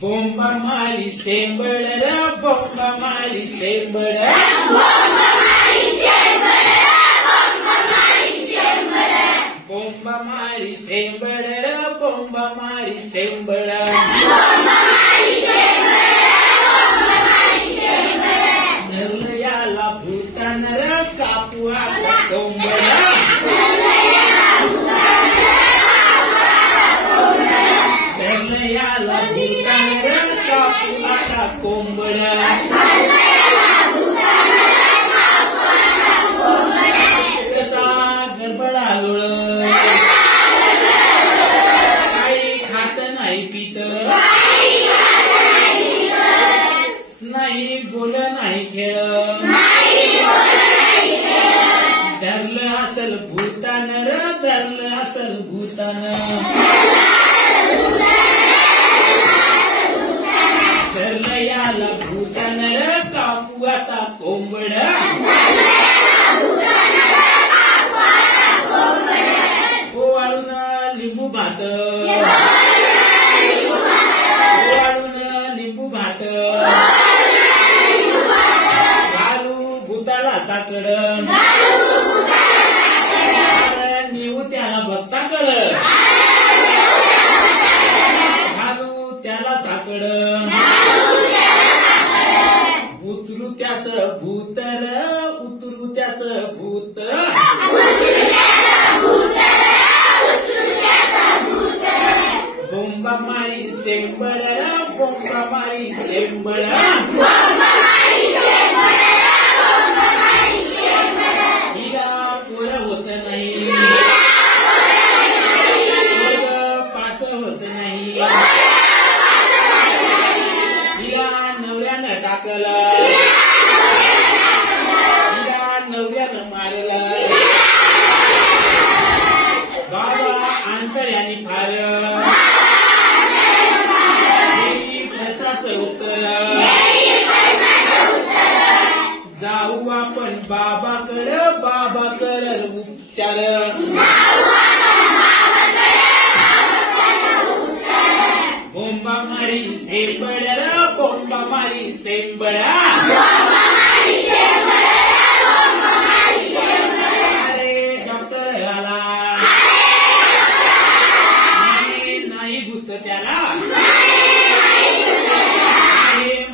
बोंबा मारी सेंबळ र बोंबा मारी सेंबळ बोंबा मारी सेंबळ र बोंबा मारी सेंबळ धरलं याला भूतान र कापू आता कोंबड धरलं याला भूतान र कापू आता कोंबड कसा गडबडालोळ काही खात नाही पित नाही बोल नाही खेळ धरलं असल भूतान र धरलं असल भूतान धरलं याला भूतान र कापू आता कोंबड ओवाळून लिंबू भात ओवाळून लिंबू भात घालू भूताला साकड नेऊ त्याला भक्ताकड घालू त्याला साकड उतरू त्याच भूतर उतरू त्याच भूत बोंबा मारी सेंबळ बोंबा मारी सेंबळ हिला पोर होत नाही पास होत नाही हिला नवऱ्यानं टाकलं हिला नवऱ्यानं मारलं बाबा अंतर्यानी फार प्रश्नाचं उत्तर जाऊ आपण बाबाकडे उपचार बोंबा मारी सेंबळ बोंबा मारी सेंबळ अरे डॉक्टर आला नाही भूत त्याला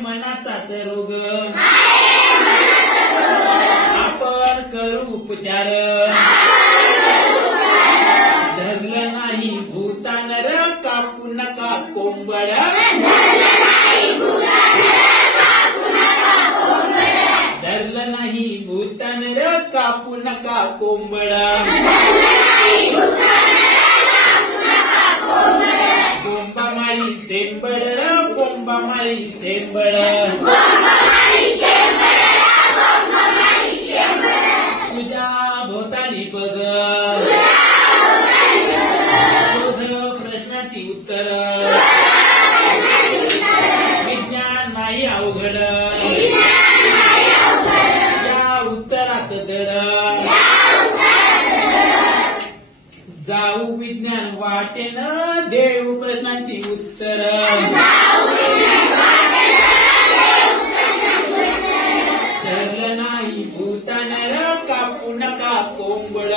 मनाचाच रोग आपण करू उपचार धरलं नाही भूतान र कापू नका कोंबड धरलं नाही भूतान र कापू नका कोंबड बोंबा मारी सेंबळ र बोंबा मारी सेंबळ तुझ्या भोवताली बघ शोध प्रश्नाची उत्तर विज्ञान नाही अवघड या उत्तरात दड जाऊ विज्ञान वाटेन देऊ प्रश्नांची उत्तर धरलं नाही भूतान र कापू नका कोंबड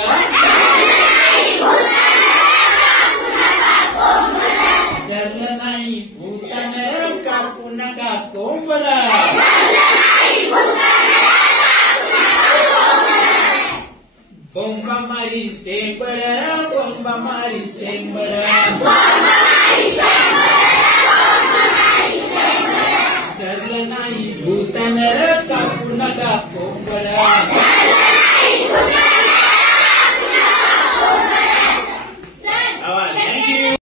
धरलं नाही भूतान र कापू नका कोंबड बोंबा मारी सेंबळ बोंबा मारी सेंबळ धरलं नाही भूतान र कापू नका कोंबड